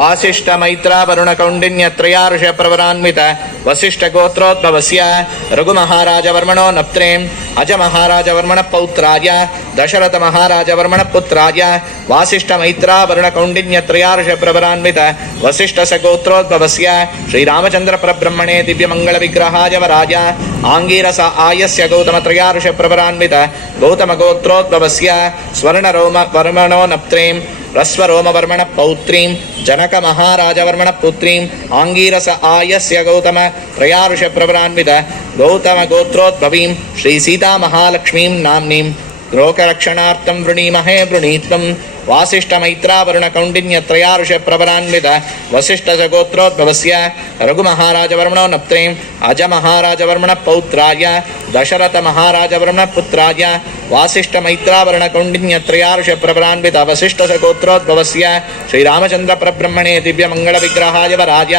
ವಾಸಿಷ್ಠ ಮೈತ್ರಾವರುಣ ಕೌಂಡಿನ್ಯ ತ್ರಯಾರ್ಷ ಪ್ರವರಾನ್ವಿತ ವಸಿಷ್ಠ ಗೋತ್ರೋದ್ಭವಸ್ಯ ರಘುಮಹಾರಾಜ ವರ್ಮಣೋ ನಪ್ತ್ರೇಂ ಅಜ ಮಹಾರಾಜ ವರ್ಮಣ ಪೌತ್ರಾಯ ದಶರಥ ಮಹಾರಾಜ ವರ್ಮಣ ಪುತ್ರಾಯ ವಾಸಿಷ್ಠ ಮೈತ್ರಾವರುಣ ಕೌಂಡಿನ್ಯ ತ್ರಯಾರ್ಷ ಪ್ರವರಾನ್ವಿತ ವಸಿಷ್ಠ ಸ ಗೋತ್ರೋದ್ಭವಸ್ಯ ಶ್ರೀರಾಮಚಂದ್ರ ಪರಬ್ರಹ್ಮಣೇ ದಿವ್ಯಮಂಗಳ ವಿಗ್ರಹಾಯ ವರಾಜ ಆಂಗೀರಸ ಆಯಸ್ಯ ಗೌತಮ ತ್ರಯಾರ್ಷ ಪ್ರವರಾನ್ವಿತ ಗೌತಮ ಗೋತ್ರೋದ್ಭವಸ್ಯ ಸ್ವರ್ಣ ರೋಮ ವರ್ಮಣೋ ನಪ್ತ್ರೇಂ రస్వరోమవర్మణ పౌత్రీం జనక మహారాజవర్మణ పుత్రీం ఆంగీరస ఆయస్య గౌతమ ప్రయారుష ప్రవరాన్విత గౌతమ గోత్రోద్భవీం శ్రీ సీతామహాలక్ష్మీం నామ్నీం లోకరక్షణార్థం వృణీమహే వృణీత్వం ప్రవరాన్విత వశిష్ట वासिष्ठमैत्रावरुणकौण्डिन्यत्रयारुषप्रबलान्वित రఘుమహారాజవర్మణో रघुमहाराजवर्मणो అజమహారాజవర్మణ పౌత్రాయ दशरथ महाराजवर्ण पुत्राज वासिष्ठ मैत्रावरण कौंडिन्य त्रयाष प्रभरान्वित सगोत्रोद्भव श्री रामचंद्र प्रब्रह्मणे दिव्य मंगल विग्रहाय वराज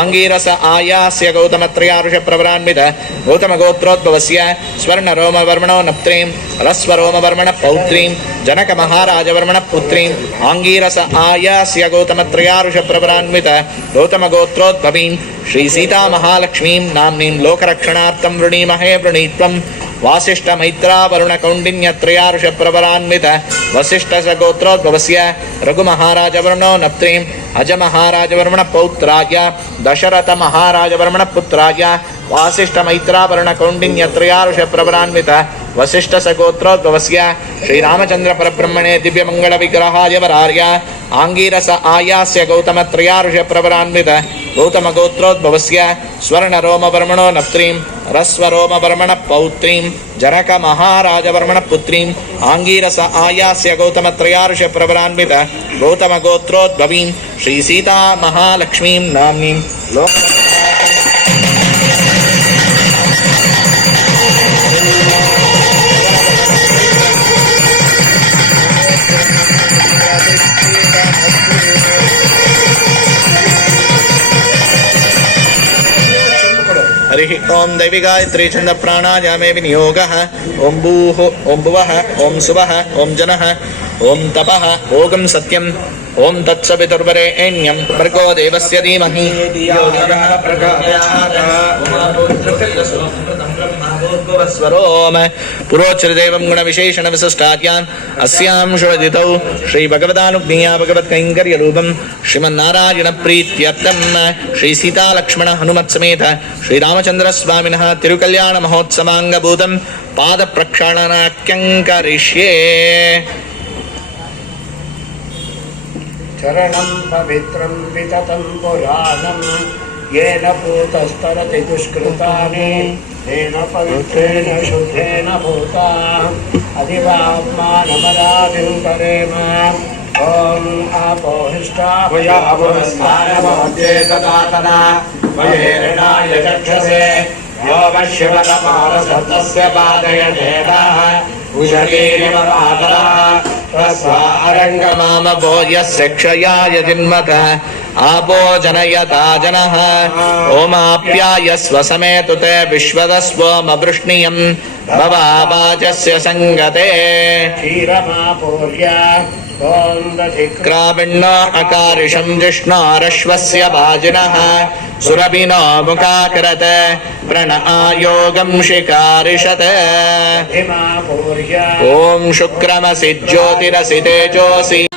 आंगीरस आयास्य गौतम त्रयाष प्रभरान्वित गौतम गोत्रोद्भव स्वर्ण रोम वर्मणो नप्त्री रस्व रोम वर्मण पौत्रीं जनक महाराजवर्मण पुत्रीं आंगीरस आयास्य गौतम त्रयाष प्रभरान्वित गौतम गोत्रोद्भवीं श्री सीता महालक्ष्मीं नाम्नीं लोकरक्षणार्थं वृणीमहे वृणी नित्यम् वासिष्ठमैत्रावरुणकौण्डिन्यत्रयार्षप्रबलान्वित वसिष्ठसगोत्रोद्भवस्य रघुमहाराजवर्णो नप्त्रीम् अजमहाराजवर्मणपौत्राय दशरथमहाराजवर्मणपुत्राय वासिष्ठमैत्रावरुणकौण्डिन्यत्रयार्षप्रबलान्वित వశిష్ఠ సగోత్రోద్భవస్య శ్రీరామచంద్ర పరబ్రహ్మణే దివ్య మంగళ విగ్రహాయ వరార్య ఆంగీరస ఆయాస్య గౌతమ త్రయారుష ప్రవరాన్విత గౌతమ గోత్రోద్భవస్య స్వర్ణ రోమవర్మణో నప్త్రీం రస్వరోమవర్మణ పౌత్రీం జనక మహారాజవర్మణ పుత్రీం ఆంగీరస ఆయాస్య గౌతమ త్రయారుష ప్రవరాన్విత గౌతమ గోత్రోద్భవీం శ్రీ సీతా మహాలక్ష్మీం నామ్నీం లోక ఓం దైవి గాయత్రీ ఛంద ప్రాణాయామే వినియోగ ఓం భూ ఓం భువ ఓం శువ ఓం జన ఓం తప ఓగం సత్యం ओम तत्सवि दुर्वरेण्यं भर्गो देवस्य धीमहि स्वरोम पुरोचरदेवं अस्यां षुळदितौ श्रीभगवदानुज्ञया भगवत्कैङ्कर्यरूपं श्रीमन्नारायणप्रीत्यर्थं श्रीसीतालक्ष्मणहनुमत्समेत श्रीरामचन्द्रस्वामिनः तिरुकल्याणमहोत्सवाङ्गभूतं चरणं पवित्रं विततं पुराणं येन पूतस्तरति दुष्कृतानि येन पवित्रेण शुद्धेन भूता अधिवात्मानमराधिन्तरेम ॐ आपोहिष्टाभयावस्थानमध्ये चक्षसे पादरा स्वारङ्गमामभोजस्य क्षयाय जिन्मतः आपो जनयता जनः ओमाप्यायस्व समेतु ते विश्वदस्वमवृष्णियम् भवावाचस्य सङ्गते क्षीरमापूर्या क्राविण्ण अकारिषम् जिष्णारश्वस्य वाजिनः सुरभिनो मुखाकरत प्रण आयोगम् शिकारिषत ॐ शुक्रमसि ज्योतिरसि तेजोऽसि